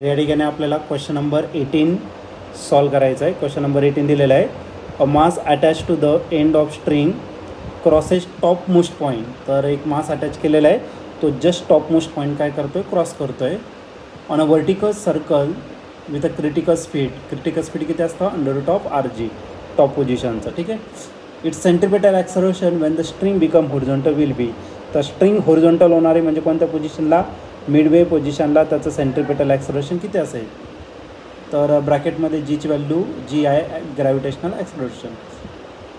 या ठिकाणी आपल्याला क्वेश्चन नंबर 18 सॉल्व करायचा आहे। क्वेश्चन नंबर 18 दिलेला आहे, a mass attach to the end of string crosses top most point. तर एक मास अटॅच केलेला आहे, तो जस्ट टॉप मोस्ट पॉईंट काय करतोय, क्रॉस करतोय on a vertical circle with a critical speed. Critical speed किती असतं, √RG टॉप पोझिशनचं, ठीक आहे। It's centripetal acceleration when the string become horizontal will be. तर स्ट्रिंग होरिझॉन्टल होणार आहे म्हणजे कोणत्या पोझिशनला, मिडवे पोझिशनला त्याचं सेंट्रिपेटल ॲक्सलरेशन किती असेल, तर ब्रॅकेटमध्ये जीची व्हॅल्यू जी आहे ग्रॅव्हिटेशनल ॲक्सलरेशन।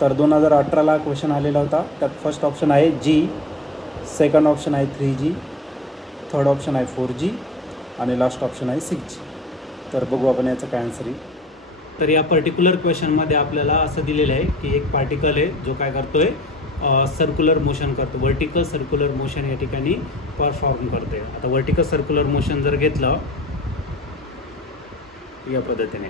तर 2018ला क्वेश्चन आलेला होता, त्यात फर्स्ट ऑप्शन आहे जी, सेकंड ऑप्शन आहे 3G, थर्ड ऑप्शन आहे 4G आणि लास्ट ऑप्शन आहे 6G। तर बघू आपण याचं काय आन्सर आहे। तर या पर्टिक्युलर क्वेश्चनमध्ये आपल्याला असं दिलेलं आहे की एक पार्टिकल आहे जो काय करतोय, सर्क्युलर मोशन करतो, वर्टिकल सर्क्युलर मोशन या ठिकाणी परफॉर्म करते। आता वर्टिकल सर्क्युलर मोशन जर घेतलं या पद्धतीने,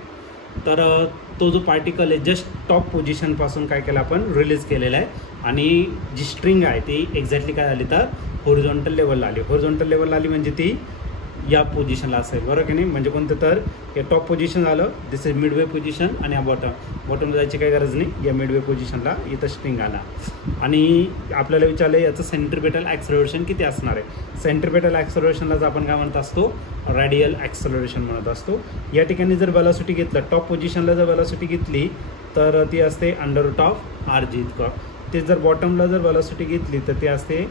तर तो जो पार्टिकल आहे जस्ट टॉप पोझिशनपासून काय केलं आपण, रिलीज केलेला आहे आणि जी स्ट्रिंग आहे ती एक्झॅक्टली काय झाली, तर होरिझॉन्टल लेवलला आली। होरिझॉन्टल लेवलला आली म्हणजे ती या पोझिशनला असेल, बरोबर की नाही। म्हणजे कोणतं, तर हे टॉप पोझिशन झालं, दिस इज मिडवे पोझिशन आणि या बॉटमला जायची काही गरज नाही, या मिडवे पोझिशनला इथं स्ट्रिंग आला आणि आपल्याला विचारलं याचं सेंट्रिपेटल ॲक्सलरेशन किती असणार आहे। सेंट्रिपेटल ॲक्सलरेशनलाच आपण काय म्हणत असतो, रॅडियल ॲक्सलरेशन म्हणत असतो। या ठिकाणी जर वेलॉसिटी घेतलं, टॉप पोझिशनला जर वेलॉसिटी घेतली तर ती असते √RG इतकं। ते जर बॉटमला जर वेलॉसिटी घेतली तर ती असते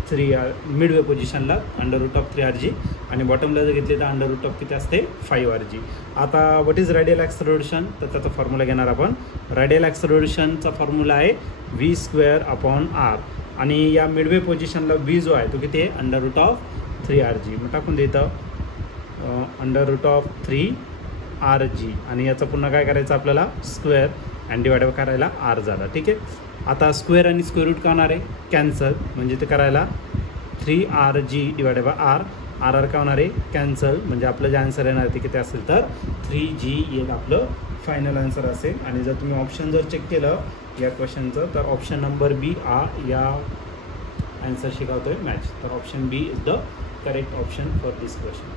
√3R, मिडवे पोझिशनला √3RG आणि बॉटमला जर घेतली तर किती असते 5RG। आता व्हॉट इज रॅडियल ॲक्सलरेशन, तर त्याचा फॉर्म्युला घेणार आपण। रॅडियल ॲक्सलरेशनचा फॉर्म्युला आहे v²/r आणि या मिडवे पोझिशनला v जो आहे तो किती आहे, √3RG। मग टाकून देतं √3RG आणि याचं पुन्हा काय करायचं आपल्याला, स्क्वेअर आणि डिवाइड करायला r झाला, ठीक आहे। आता स्क्वेअर आणि स्क्वेअर रूट का होणार आहे, कॅन्सल, म्हणजे ते करायला 3RG / r, RR का होणार आहे, कॅन्सल, म्हणजे आपलं जे आन्सर येणार ते किती असेल, तर 3G येईल आपलं फायनल आन्सर असेल। आणि जर तुम्ही ऑप्शन जर चेक केलं या क्वेश्चनचं, तर ऑप्शन नंबर बी या आन्सर शिकवतोय मॅच। तर option B is the correct option for this question.